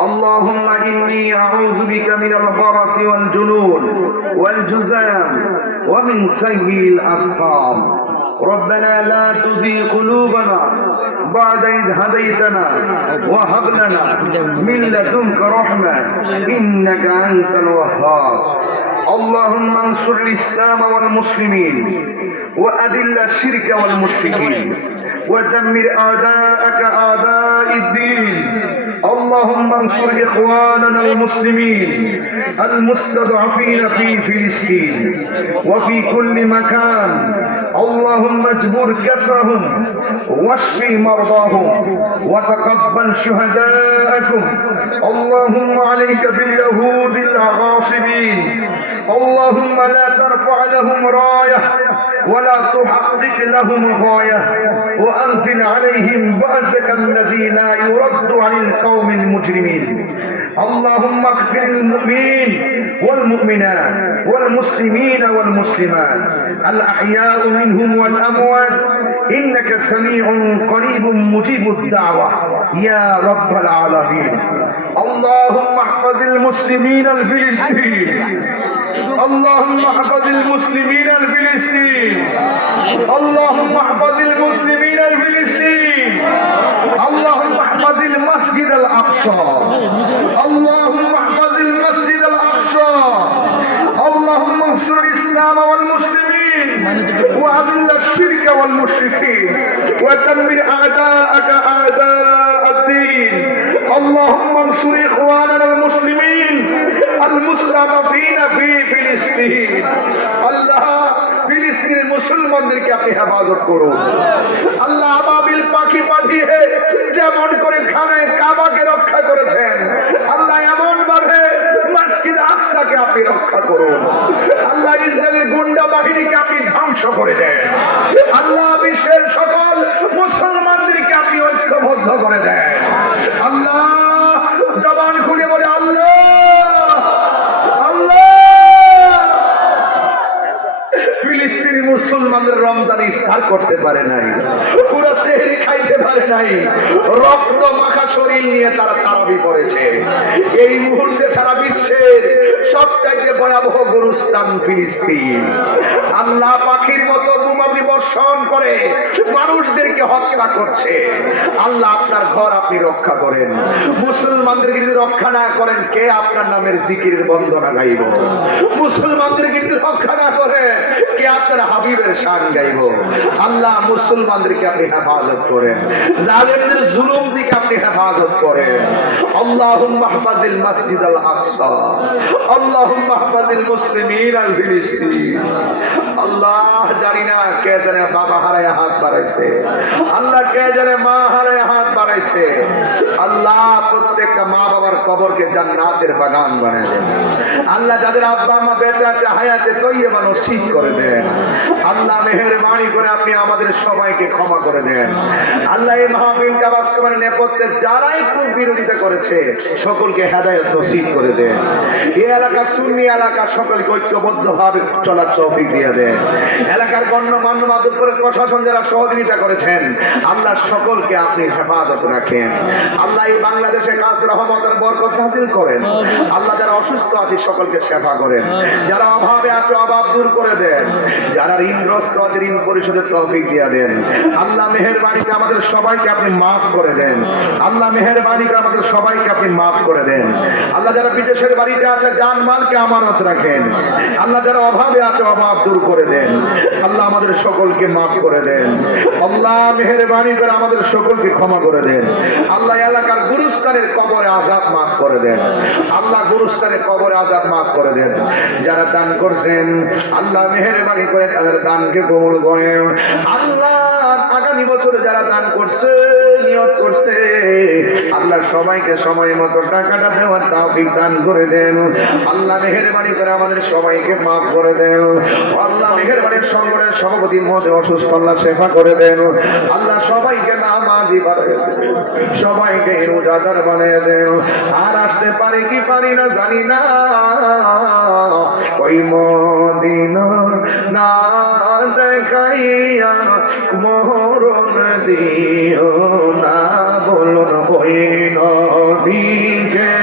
اللهم إني أعوذ بك من البرص والجنون والجذام ومن سيء الأسقام ربنا لا تزغ قلوبنا بعد إذ هديتنا وهب لنا من لدنك رحمة إنك أنت الوهاب اللهم انصر الإسلام والمسلمين وأذل الشرك والمشركين ودمر أعداءك أعداء الدين اللهم انصر إخواننا المسلمين المستضعفين في فلسطين وفي كل مكان اللهم اجبر كسرهم واشف مرضاهم وتقبل شهداءكم اللهم عليك باليهود الغاصبين اللهم لا ترفع لهم راية ولا تحقق لهم غاية وأنزل عليهم بأسك الذي لا يرد عن القوم المجرمين اللهم اغفر للمؤمنين والمؤمنات والمسلمين والمسلمات الأحياء منهم والأموات إنك سميع قريب مجيب الدعوة يا رب العالمين اللهم احفظ المسلمين الفلسطين اللهم احفظ المسلمين الفلسطين اللهم احفظ المسلمين الفلسطين اللهم احفظ المسجد الأقصى اللهم احفظ المسجد الأقصى اللهم انصر الإسلام والمسلمين وأذل الشرك والمشركين ودمر أعداءك أعداء الدين اللهم انصر إخواننا المسلمين المستضعفين في فلسطين আল্লাহ ফিলিস্তিনের মুসলমানদেরকে আপনি হেফাজত করুন আল্লাহ আবাবিল পাখি পাঠিয়ে যেমন করে খানায় কাবাকে রক্ষা করেছেন আল্লাহ এমন ভাবে মসজিদ আকসাকে আপনি রক্ষা করুন আল্লাহ ইসরায়েলের গুন্ডা বাহিনীকে আপনি ধ্বংস করে দেন আল্লাহ বিশ্বের সকল মুসলমানদেরকে আপনি ঐক্যবদ্ধ করে দেন আল্লাহ জবান খুলে বলে আল্লাহ ফিলিস্তিনি মুসলমানদের রমজান ইফতার করতে পারে নাই পুরো সেহরি খাইতে পারে নাই রক্ত মাখা শরীর নিয়ে তারা তারাবি করেছে এই মুহূর্তে সারা বিশ্বের সবচাইতে ভয়াবহ গুরুস্থান ফিলিস্তিন আল্লাহ পাখির মতো বোমাবলি বর্ষণ করে মানুষদেরকে হত্যা করছে আল্লাহ আপনার ঘর আপনি রক্ষা করেন মুসলমানদেরকে যদি রক্ষা না করেন কে আপনার নামের জিকিরের বন্দনা গাইব মুসলমানদেরকে যদি রক্ষা না করেন কে আপনার হাবিবের শান গাইব আল্লাহ মুসলমানদেরকে আপনি হেফাজত করেন জালেমদের জুলুম থেকে আপনি হেফাজত করেন আল্লাহুম্মা হাফাজিল মসজিদ আল আকসা আল্লাহুম্মা হাফাজিল মুসলিমিন আল ফিলিস্তিন আল্লাহ জানি না কে জানে বাবা হারায় হাত বাড়াইছে আল্লাহ কে জানে মা হারায় হাত বাড়াইছে আল্লাহ প্রত্যেকটা মা বাবার কবরকে জান্নাতের বাগান বানিয়ে দেন আল্লাহ যাদের আব্বা আম্মা বেঁচে আছে হায়াতে তৈয়বা নসিব করে দেন আল্লাহ মেহেরবানি করে আপনি আমাদের সবাইকে ক্ষমা করে দেন আল্লাহ এই মাহফিলটা বাস্তবায়নের নেপথ্যে যারাই খুব বিরোধিতা করেছে সকলকে হেদায়েত নসিব করে দেন এই এলাকা সুন্নি এলাকা সকলকে ঐক্যবদ্ধভাবে চলার তৌফিক দিয়ে দেন এলাকার গণ্যমান্য মাদকপুরের প্রশাসন যারা সহযোগিতা করেছেন আল্লাহ সকলকে আপনি হেফাজত রাখেন আল্লাহ এই বাংলাদেশে কাজ রহমতের বরকত হাসিল করেন আল্লাহ যারা অসুস্থ আছে সকলকে সেবা করেন যারা অভাবে আছে অভাব দূর করে দেন যারা ঋণগ্রস্ত আছে ঋণ পরিশোধের তৌফিক দিয়ে দেন আল্লাহ মেহেরবানিতে আমাদের সবাইকে আপনি মাফ করে দেন আল্লাহ মেহেরবানিতে আমাদের সবাইকে আপনি মাফ করে দেন আল্লাহ যারা বিদেশের বাড়িতে আছে জানমালকে আমানত রাখেন আল্লাহ যারা অভাবে আছে অভাব দূর করে দেন আল্লাহ আমাদের সকলকে মাফ করে দেন আল্লাহ মেহেরবানি করে আমাদের সকলকে ক্ষমা করে দেন আল্লাহ এলাকার গুরুস্থানের কবরে আযাব মাফ করে দেন আল্লাহ গুরুস্থানের কবরে আযাব মাফ করে দেন যারা দান করছেন আল্লাহ মেহেরবানি করে তাদের দানকে কবুল করেন আল্লাহ আগামী বছরে যারা দান করছে নিয়ত করছে আল্লাহ সবাইকে সময় মতো টাকাটা দেওয়ার তৌফিক দান করে দেন আল্লাহ মেহেরবানি করে আমাদের সবাইকে মাফ করে দেন আল্লাহ মেহেরবানির সংগঠনের সভাপতি মহোদয় অসুস্থ আল্লাহ সেবা করে দেন আল্লাহ সবাইকে নামাজি বানিয়ে দেন সবাইকে রোজাদার বানিয়ে দেন আর আসতে পারি কি পারি না জানি না ওই মদিনা না দেখাইয়া মরণ দিও না বলুন ওই নবীকে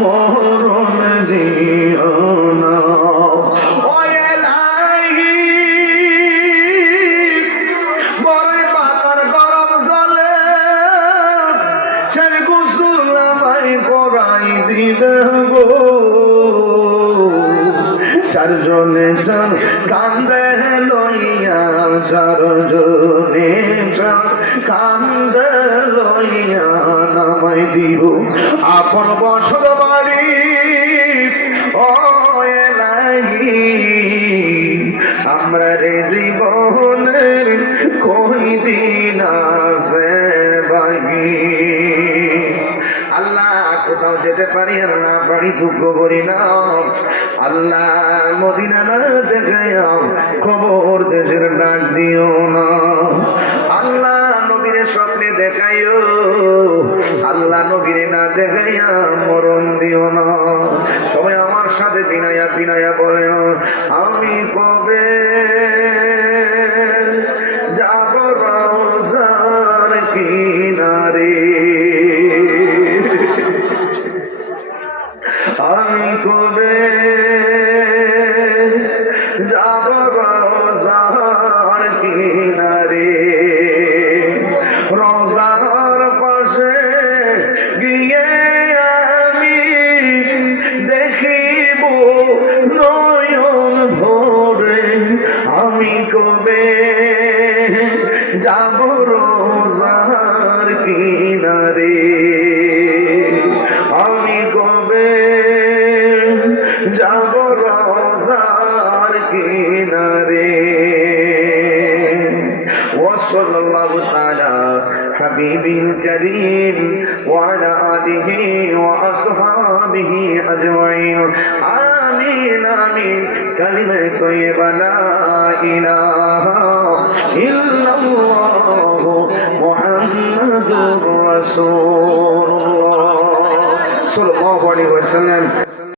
মরণ দিও না। ও এলাহি বড় পাতার গরম জলে সে গোসল আমায় করাই দিবে গো। চারজনে যান কান্দে লইয়া, চারজনে যান কান্দে লইয়া নামাই দিব আপন বসত বাড়ি। ও এলাহি আমরা রে জীবনের কই দিন আছে বাকি। আল্লাহ কোথাও যেতে পারি আর না পারি দুঃখ করি না। আল্লাহ মদিনা না দেখাইয়া খবর দেশের ডাক দিও না। আল্লাহ নবীরে স্বপ্নে দেখাইও, আল্লাহ নবীরে না দেখাইয়া মরণ দিও না। সবাই আমার সাথে বিনায়া বিনায়া বলেন আমি কবে যাব রওজার কিনারে, আমি কবে যাব রওজার কিনারে। রওজার পাশে গিয়ে আমি দেখিব নয়ন ভরে, আমি কবে যাব রওজার কিনারে, আমি কবে যাব রওজার কিনারে। ওয়াসাল্লাল্লাহু তাআলা হাবিবিল কারীম ওয়া আলা আলিহি ওয়া আসহাবিহি আজমাইন। আমিন আমিন। কালিমা তাইয়্যিবা লা ইলাহা ইল্লাল্লাহু মুহাম্মাদুর রাসূলুল্লাহ সাল্লাল্লাহু আলাইহি ওয়াসাল্লাম।